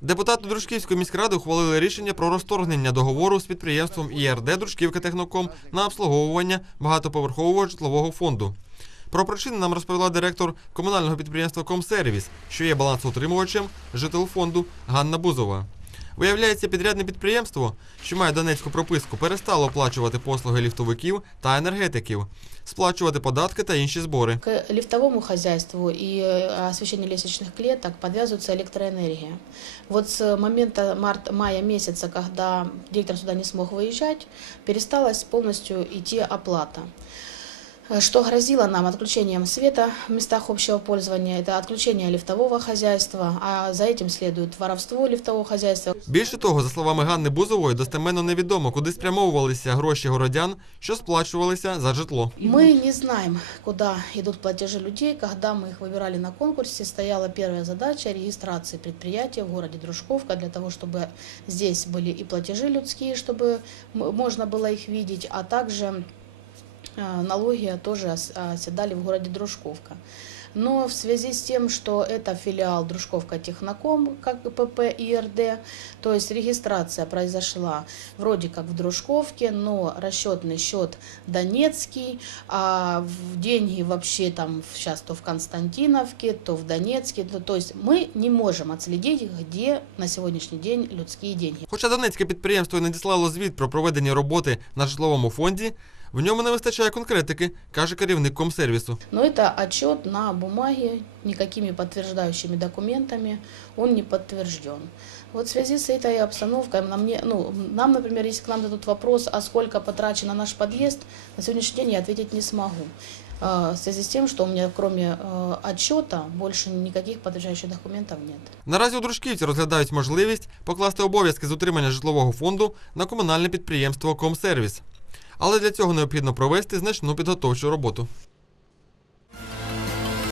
Депутати Дружківської міськради ухвалили рішення про розторгнення договору з підприємством ІРД Дружківка Техноком на обслуговування багатоповерхового житлового фонду. Про причини нам розповіла директор комунального підприємства Комсервіс, що є балансоутримувачем жителфонду Ганна Бузова. Виявляється, підрядне підприємство, що має донецьку прописку, перестало оплачувати послуги ліфтовиків та енергетиків, сплачувати податки та інші збори. К лифтовому хозяйству и э, освещению лестничных клеток подвязывается электроэнергия. Вот с момента март, мая месяца, когда директор сюда не смог выезжать, пересталась полностью идти оплата. Э, Что грозило нам отключением света в местах общего пользования, это отключение лифтового хозяйства, а за этим следует воровство лифтового хозяйства. Більше того, за словами Ганни Бузової, достеменно невідомо, куди спрямовувалися гроші городян, що сплачувалися за житло. Мы не знаем, куда идут платежи людей. Когда мы их выбирали на конкурсе, стояла первая задача регистрации предприятия в городе Дружковка для того, чтобы здесь были и платежи людские, чтобы м- можно было их видеть, а также э, налоги тоже ос- оседали в городе Дружковка. Но в связи с тем, что это филиал Дружковка Техноком, как ПП ИРД, то есть регистрация произошла вроде как в Дружковке, но расчетный счет Донецкий, а в деньги вообще там сейчас то в Константиновке, то в Донецке. То, то есть мы не можем отследить, где на сегодняшний день людские деньги. Хоча Донецьке підприємство і надіслало звіт про проведення роботи на житловому фонді, в ньому не вистачає конкретики, каже керівник комсервісу. Но это отчет на бумаге, никакими подтверждающими документами он не подтвержден. Вот в связи с этой обстановкой, нам, не, ну, нам, например, если к нам дадут вопрос, а сколько потрачено на наш подъезд, на сегодняшний день я ответить не смогу. А, В связи с тем, что у меня кроме э, отчета больше никаких подтверждающих документов нет. Наразі у Дружківці розглядають можливість покласти обов'язки з утримання житлового фонду на комунальне підприємство Комсервіс. Але для цього необхідно провести значну підготовчу роботу.